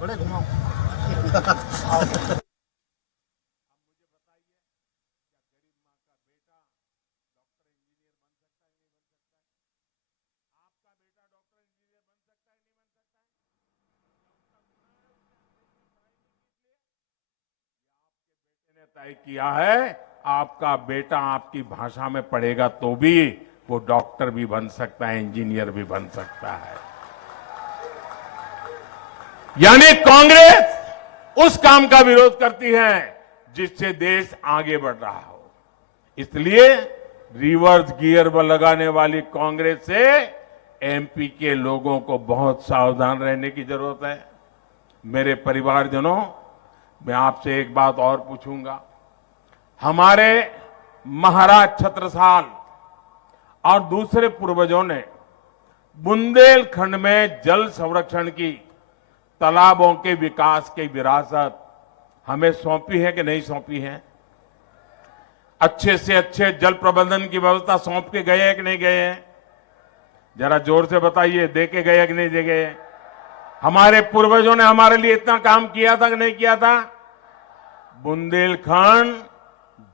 बड़े घुमाओ। ने तय किया है आपका बेटा आपकी भाषा में पढ़ेगा तो भी वो डॉक्टर भी बन सकता है, इंजीनियर भी बन सकता है। यानी कांग्रेस उस काम का विरोध करती है जिससे देश आगे बढ़ रहा हो। इसलिए रिवर्स गियर लगाने वाली कांग्रेस से एमपी के लोगों को बहुत सावधान रहने की जरूरत है। मेरे परिवारजनों, मैं आपसे एक बात और पूछूंगा। हमारे महाराज छत्रसाल और दूसरे पूर्वजों ने बुंदेलखंड में जल संरक्षण की, तालाबों के विकास की विरासत हमें सौंपी है कि नहीं सौंपी है? अच्छे से अच्छे जल प्रबंधन की व्यवस्था सौंप के गए हैं कि नहीं गए हैं? जरा जोर से बताइए, दे के गए कि नहीं दे गए? हमारे पूर्वजों ने हमारे लिए इतना काम किया था कि नहीं किया था? बुंदेलखंड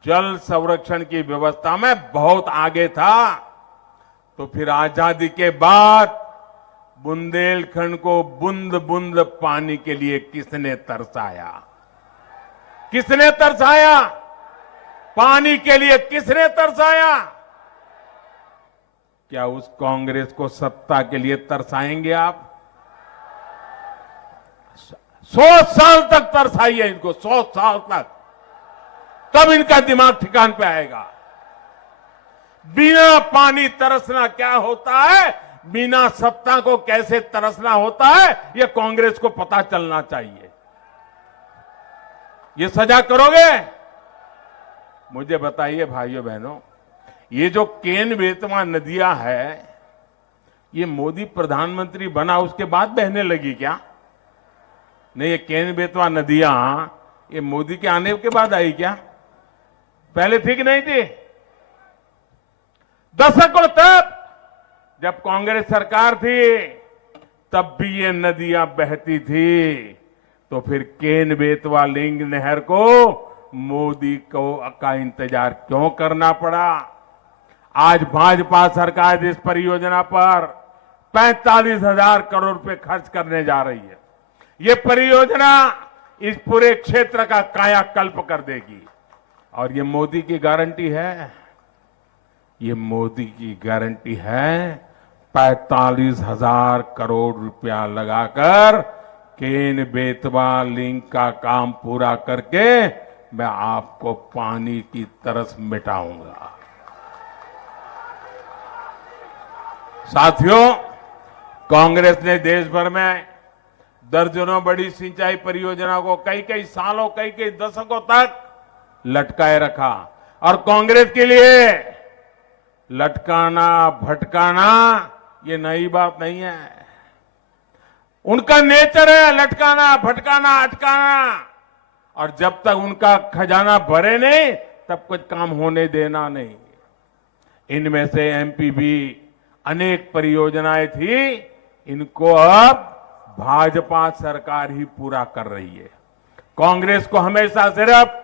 जल संरक्षण की व्यवस्था में बहुत आगे था। तो फिर आजादी के बाद बुंदेलखंड को बूंद बूंद पानी के लिए किसने तरसाया? किसने तरसाया? पानी के लिए किसने तरसाया? क्या उस कांग्रेस को सत्ता के लिए तरसाएंगे आप? 100 साल तक तरसाइए इनको, 100 साल तक, तब इनका दिमाग ठिकान पे आएगा। बिना पानी तरसना क्या होता है, बिना सत्ता को कैसे तरसना होता है, यह कांग्रेस को पता चलना चाहिए। ये सजा करोगे? मुझे बताइए भाइयों बहनों, ये जो केन बेतवा नदियां है, ये मोदी प्रधानमंत्री बना उसके बाद बहने लगी क्या? नहीं, ये केन बेतवा नदियां ये मोदी के आने के बाद आई क्या? पहले थी कि नहीं थी? दशकों तक जब कांग्रेस सरकार थी तब भी ये नदियां बहती थी। तो फिर केन बेतवा लिंक नहर को मोदी को का इंतजार क्यों करना पड़ा? आज भाजपा सरकार इस परियोजना पर 45,000 करोड़ रुपए खर्च करने जा रही है। ये परियोजना इस पूरे क्षेत्र का कायाकल्प कर देगी। और ये मोदी की गारंटी है, ये मोदी की गारंटी है। 45,000 करोड़ रुपया लगाकर केन बेतवा लिंक का काम पूरा करके मैं आपको पानी की तरस मिटाऊंगा। साथियों, कांग्रेस ने देश भर में दर्जनों बड़ी सिंचाई परियोजना को कई कई सालों, कई कई दशकों तक लटकाए रखा। और कांग्रेस के लिए लटकाना भटकाना ये नई बात नहीं है। उनका नेचर है लटकाना, भटकाना, अटकाना। और जब तक उनका खजाना भरे नहीं तब कुछ काम होने देना नहीं। इनमें से एमपी भी अनेक परियोजनाएं थी, इनको अब भाजपा सरकार ही पूरा कर रही है। कांग्रेस को हमेशा सिर्फ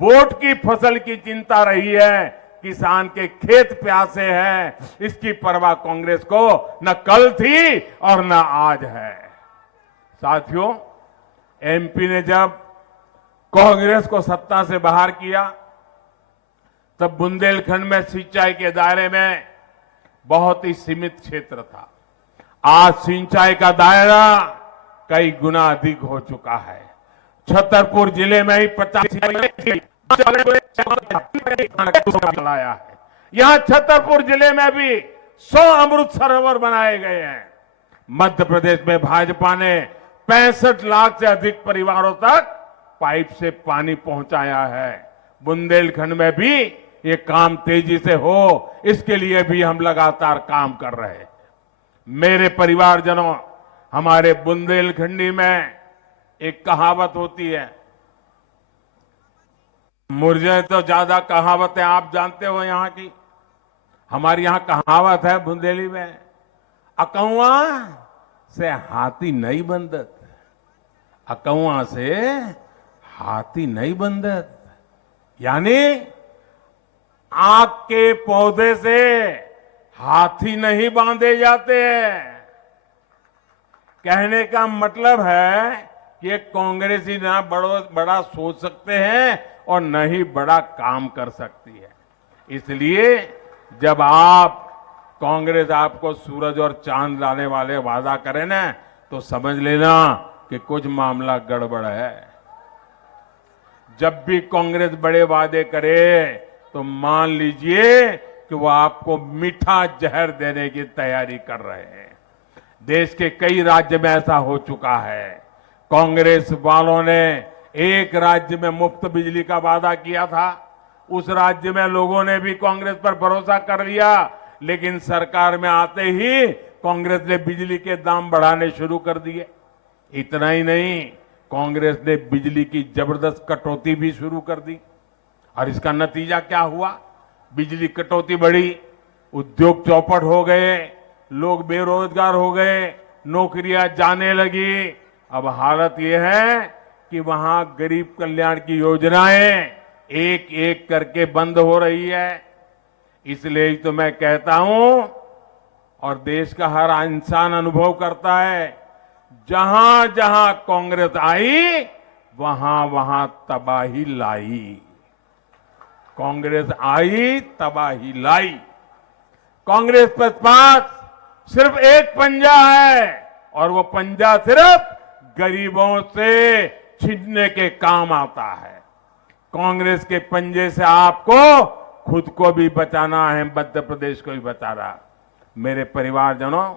वोट की फसल की चिंता रही है, किसान के खेत प्यासे हैं, इसकी परवाह कांग्रेस को न कल थी और न आज है। साथियों, एमपी ने जब कांग्रेस को सत्ता से बाहर किया तब बुंदेलखंड में सिंचाई के दायरे में बहुत ही सीमित क्षेत्र था। आज सिंचाई का दायरा कई गुना अधिक हो चुका है। छतरपुर जिले में ही 50 चलाया है। यहां छतरपुर जिले में भी 100 अमृत सरोवर बनाए गए हैं। मध्य प्रदेश में भाजपा ने 65 लाख से अधिक परिवारों तक पाइप से पानी पहुंचाया है। बुंदेलखंड में भी ये काम तेजी से हो, इसके लिए भी हम लगातार काम कर रहे हैं। मेरे परिवारजनों, हमारे बुंदेलखंडी में एक कहावत होती है, मुझे तो ज्यादा कहावतें आप जानते हो यहां की। हमारी यहां कहावत है बुंदेली में, अकौआ से हाथी नहीं बंदत, अकौआ से हाथी नहीं बंदत, यानी आग के पौधे से हाथी नहीं बांधे जाते हैं। कहने का मतलब है कि ये कांग्रेसी ना बड़ा सोच सकते हैं और न ही बड़ा काम कर सकती है। इसलिए जब कांग्रेस आपको सूरज और चांद लाने वाले वादा करे ना, तो समझ लेना कि कुछ मामला गड़बड़ है। जब भी कांग्रेस बड़े वादे करे तो मान लीजिए कि वो आपको मीठा जहर देने की तैयारी कर रहे हैं। देश के कई राज्य में ऐसा हो चुका है। कांग्रेस वालों ने एक राज्य में मुफ्त बिजली का वादा किया था, उस राज्य में लोगों ने भी कांग्रेस पर भरोसा कर लिया, लेकिन सरकार में आते ही कांग्रेस ने बिजली के दाम बढ़ाने शुरू कर दिए। इतना ही नहीं, कांग्रेस ने बिजली की जबरदस्त कटौती भी शुरू कर दी और इसका नतीजा क्या हुआ? बिजली कटौती बढ़ी, उद्योग चौपट हो गए, लोग बेरोजगार हो गए, नौकरियां जाने लगी। अब हालत यह है कि वहां गरीब कल्याण की योजनाएं एक एक करके बंद हो रही है। इसलिए तो मैं कहता हूं और देश का हर इंसान अनुभव करता है, जहां जहां कांग्रेस आई वहां वहां तबाही लाई। कांग्रेस आई, तबाही लाई। कांग्रेस के पास सिर्फ एक पंजा है और वो पंजा सिर्फ गरीबों से छीनने के काम आता है। कांग्रेस के पंजे से आपको खुद को भी बचाना है, मध्य प्रदेश को भी बचाना। मेरे परिवारजनों,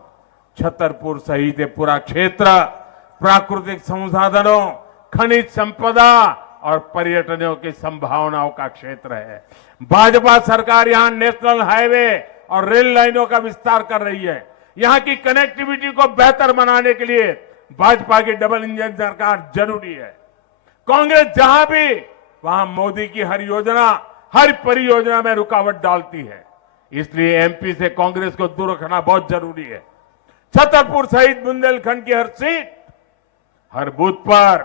छतरपुर सहित पूरा क्षेत्र प्राकृतिक संसाधनों, खनिज संपदा और पर्यटनों की संभावनाओं का क्षेत्र है। भाजपा सरकार यहां नेशनल हाईवे और रेल लाइनों का विस्तार कर रही है। यहां की कनेक्टिविटी को बेहतर बनाने के लिए भाजपा की डबल इंजन सरकार जरूरी है। कांग्रेस जहां भी, वहां मोदी की हर योजना, हर परियोजना में रुकावट डालती है। इसलिए एमपी से कांग्रेस को दूर रखना बहुत जरूरी है। छतरपुर सहित बुंदेलखंड की हर सीट, हर बूथ पर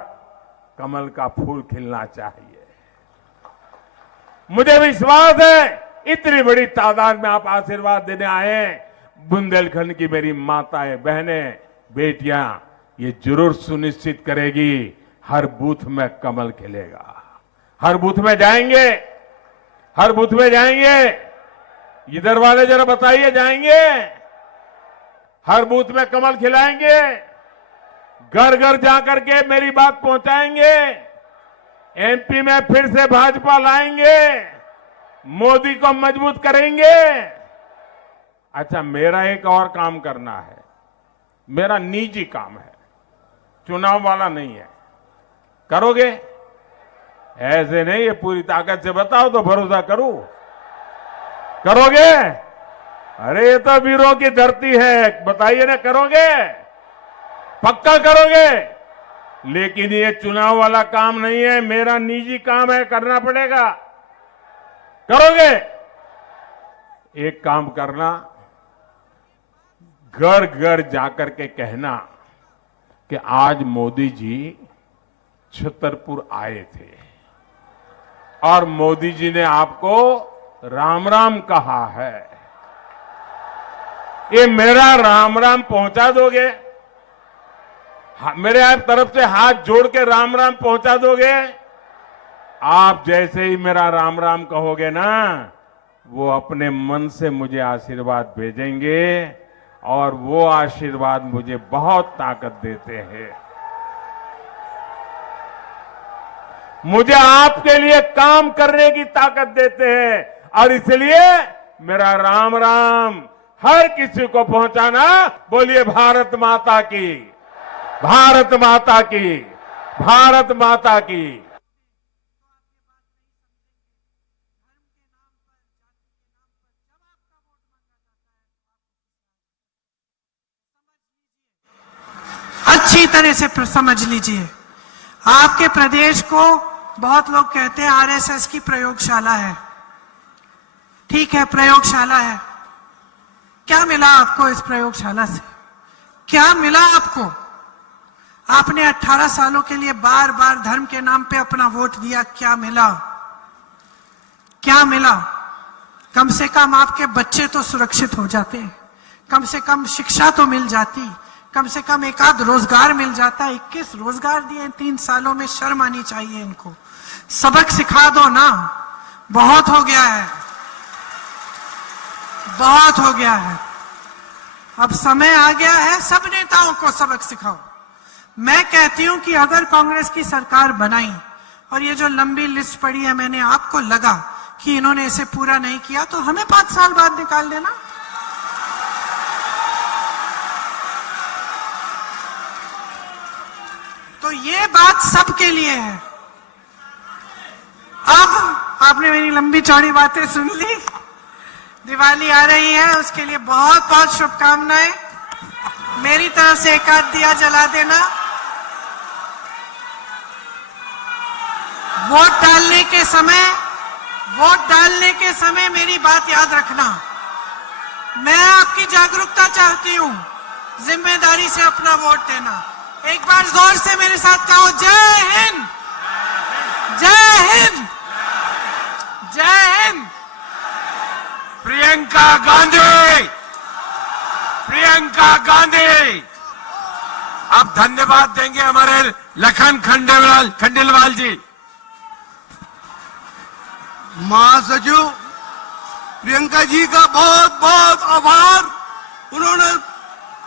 कमल का फूल खिलना चाहिए। मुझे विश्वास है इतनी बड़ी तादाद में आप आशीर्वाद देने आए हैं। बुंदेलखंड की मेरी माताएं, बहनें, बेटियां ये जरूर सुनिश्चित करेगी हर बूथ में कमल खिलेगा। हर बूथ में जाएंगे, हर बूथ में जाएंगे। इधर वाले जरा बताइए, जाएंगे? हर बूथ में कमल खिलाएंगे, घर घर जाकर के मेरी बात पहुंचाएंगे। एमपी में फिर से भाजपा लाएंगे, मोदी को मजबूत करेंगे। अच्छा, मेरा एक और काम करना है, मेरा निजी काम है, चुनाव वाला नहीं है। करोगे? ऐसे नहीं, ये पूरी ताकत से बताओ तो भरोसा करूं। करोगे? अरे ये तो वीरों की धरती है, बताइए ना, करोगे? पक्का करोगे? लेकिन ये चुनाव वाला काम नहीं है, मेरा निजी काम है, करना पड़ेगा। करोगे? एक काम करना, घर घर जाकर के कहना कि आज मोदी जी छतरपुर आए थे और मोदी जी ने आपको राम राम कहा है। ये मेरा राम राम पहुंचा दोगे? मेरे आप तरफ से हाथ जोड़ के राम राम पहुंचा दोगे? आप जैसे ही मेरा राम राम कहोगे ना, वो अपने मन से मुझे आशीर्वाद भेजेंगे और वो आशीर्वाद मुझे बहुत ताकत देते हैं। मुझे आपके लिए काम करने की ताकत देते हैं और इसलिए मेरा राम राम हर किसी को पहुंचाना। बोलिए भारत माता की, भारत माता की, भारत माता की। अच्छी तरह से समझ लीजिए, आपके प्रदेश को बहुत लोग कहते हैं आरएसएस की प्रयोगशाला है। ठीक है, प्रयोगशाला है। क्या मिला आपको इस प्रयोगशाला से? क्या मिला आपको? आपने 18 सालों के लिए बार बार धर्म के नाम पे अपना वोट दिया, क्या मिला? क्या मिला? कम से कम आपके बच्चे तो सुरक्षित हो जाते, कम से कम शिक्षा तो मिल जाती, कम से कम एक आध रोजगार मिल जाता। 21 रोजगार दिए 3 सालों में, शर्म आनी चाहिए इनको। सबक सिखा दो ना, बहुत हो गया है, बहुत हो गया है। अब समय आ गया है, सब नेताओं को सबक सिखाओ। मैं कहती हूं कि अगर कांग्रेस की सरकार बनाई और ये जो लंबी लिस्ट पड़ी है, मैंने आपको लगा कि इन्होंने इसे पूरा नहीं किया, तो हमें 5 साल बाद निकाल देना। तो ये बात सबके लिए है। अब आपने मेरी लंबी चौड़ी बातें सुन ली। दिवाली आ रही है, उसके लिए बहुत बहुत शुभकामनाएं। मेरी तरफ से एक आध दिया जला देना। वोट डालने के समय मेरी बात याद रखना। मैं आपकी जागरूकता चाहती हूं, जिम्मेदारी से अपना वोट देना। एक बार जोर से मेरे साथ कहो, जय हिंद, जय हिंद, जय हिंद। प्रियंका गांधी, प्रियंका गांधी। अब धन्यवाद देंगे हमारे लखन खंडेलवाल जी। महासचिव प्रियंका जी का बहुत बहुत आभार। उन्होंने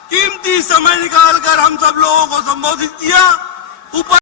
कीमती समय निकालकर हम सब लोगों को संबोधित किया। ऊपर